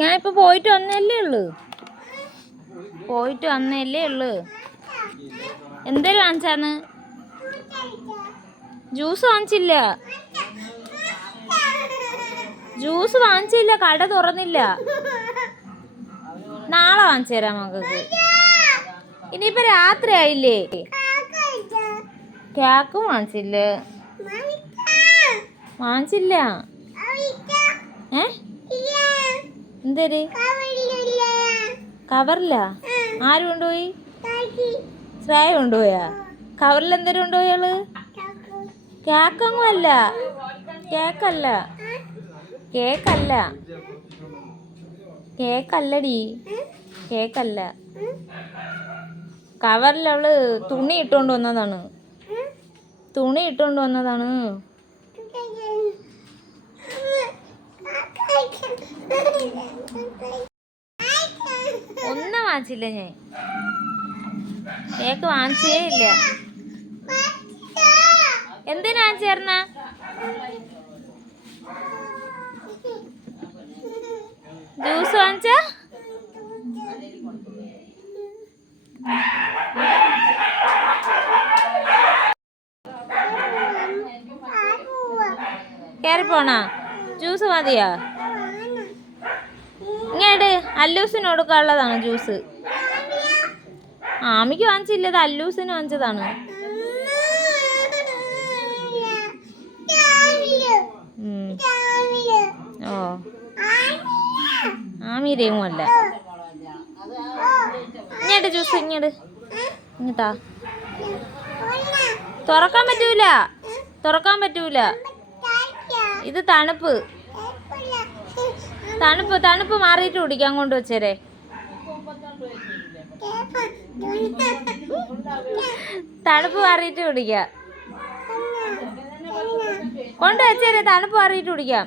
ഞാനിപ്പോ പോയിട്ട് വന്നല്ലേ ഉള്ളു. എന്തേലും വാങ്ങിച്ചാന്ന്? ജ്യൂസ് വാങ്ങിച്ചില്ല, കട തുറന്നില്ല. നാളെ വാങ്ങിച്ചു തരാം മക്കൾക്ക്. ഇനിയിപ്പോ രാത്രി ആയില്ലേ. കേക്കും വാങ്ങിച്ചില്ല. എന്തേര് കവറില്ല? ആര് കൊണ്ടുപോയി? ശ്രേയ കൊണ്ടുപോയാ? കവറിൽ എന്തേലും കൊണ്ടുപോയാള്? കേക്കൊന്നും അല്ല. കേക്കല്ലടി, കേക്കല്ല. കവറിൽ അവള് തുണി ഇട്ടോണ്ട് വന്നതാണ്. ഒന്നും വാങ്ങിച്ചില്ല ഞാൻ. കേക്ക് വാങ്ങിച്ചേ ഇല്ല. എന്തിനാ ചേർന്ന? ജ്യൂസ് വാങ്ങിച്ച? കയറി പോണാ? ജ്യൂസ് മതിയാ? ഇങ്ങോട്ട് അല്ലൂസിന് കൊടുക്കാനുള്ളതാണ് ജ്യൂസ്. ആമിക്ക് വാങ്ങിച്ചില്ലത്, അല്ലൂസിന് വാങ്ങിച്ചതാണ്. ഓ, ആമീരയും അല്ല. ഇങ്ങോട്ട് ജ്യൂസ്, ഇങ്ങോട്ടാ. തുറക്കാൻ പറ്റൂല. ഇത് തണുപ്പ് മാറിയിട്ട് കുടിക്കാൻ കൊണ്ടുവച്ചേരെ. തണുപ്പ് മാറിയിട്ട് കുടിക്കാം. കൊണ്ടുവച്ചേരെ, തണുപ്പ് മാറിയിട്ട് കുടിക്കാം.